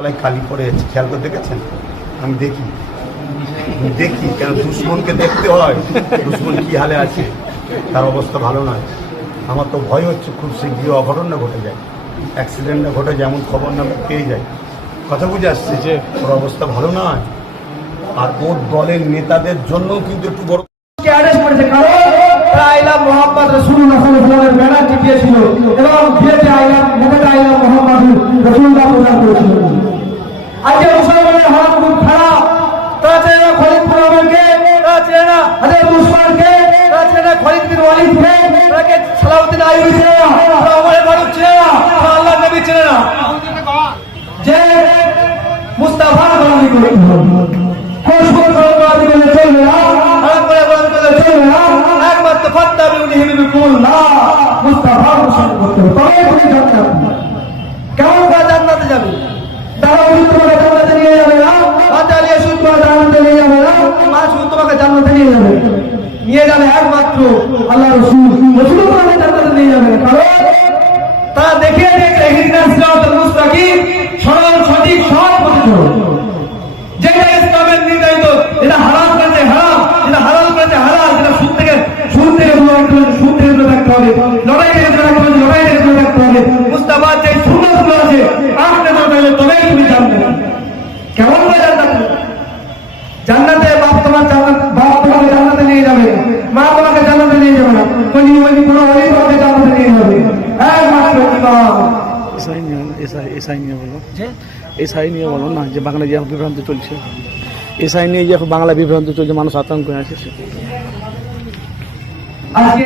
খালি পড়ে যাচ্ছে, খেয়াল করে দেখেছেন? আমি দেখি কেন দুশ্মনকে দেখতে হয়, দুশ্মন কি হালে আছে, তার অবস্থা ভালো নয়। আমার তো ভয় হচ্ছে খুব শীঘ্রই অঘটন না ঘটে যায়, অ্যাক্সিডেন্ট না ঘটে যায়, এমন খবর না পেয়ে যায়। কথা বুঝে আসছে যে ওর অবস্থা ভালো নয়, আর ওর দলের নেতাদের জন্য কিন্তু একটু বড় অ্যারেস্ট করেছে, কারণ আইলা মোহাম্মদ রাসূলুল্লাহ সাল্লাল্লাহু আলাইহি ওয়াসাল্লামের ব্যানার টিপিয়েছিল এবং বিয়েতে আইলা মুখে আইলা মোহাম্মদ রাসূলুল্লাহ প্রচার করেছিল। আজকে মুসলমানের হাল খুব খারাপ। তারা চেনে না খলিদ বিন ওমরকে, তারা চেনে না হযরত উসমানকে, তারা চেনে না খালিদ বিন ওয়ালিদকে, তারা কে সালাউদ্দিন আইয়ুবী চেনে না, তারা ওমর ফারুক চেনে না, তারা আল্লাহর নবী চেনে না। যে মুস্তাফার গোলামি করতে হবে, খুশবু গোলামি করলে চলবে না, হারাম করে গোলামি করলে চলবে না, একমাত্র ফাত্তাবিউনি হিবিকুল্লাহ মুস্তাফার অনুসরণ করতে হবে, তবেই তুমি জান্নাতে যাবে। কেমন করে জান্নাতে যাবে? তারা তোমাকে জান্নাতে নিয়ে যাবে না, আজালিয়া শুধু তোমাকে জান্নাতে নিয়ে যাবে না, মা শুধু তোমাকে জান্নাতে নিয়ে যাবে একমাত্র আল্লাহ রাসূল তোমাকে জান্নাতে নিয়ে যাবে। কারণ তারা দেখিয়ে দিয়েছে ইহদিনাস সিরাতাল মুস্তাকিম, সরল সঠিক সৎ পথে চলো, যেটা ইসলামের নির্ধারিত, যেটা হারাম করেছে হারাম, যেটা হালাল করেছে হালাল, যেটা সুদ থেকে দূরে থাকতে হবে, লড়াই থেকে দূরে থাকতে হবে, লড়াই থেকে দূরে থাকতে হবে। মুস্তাফার যে সুন্নাতগুলো আছে আপনি মানলে তবেই তুমি জানবে। কেমন করে জান্নাতে বাপ তোমাকে জান্নাতে নিয়ে যাবে, মা তোমাকে জান্নাতে নিয়ে যাবে না, কোনো ওলি তোমাকে জান্নাতে নিয়ে যাবে একমাত্র ইমাম। এসআই নিয়ে বলো না, যে বাংলা যে বিভ্রান্তি চলছে, এসআই নিয়ে যে বাংলা বিভ্রান্তি চলছে, মানুষ আতঙ্ক আছে।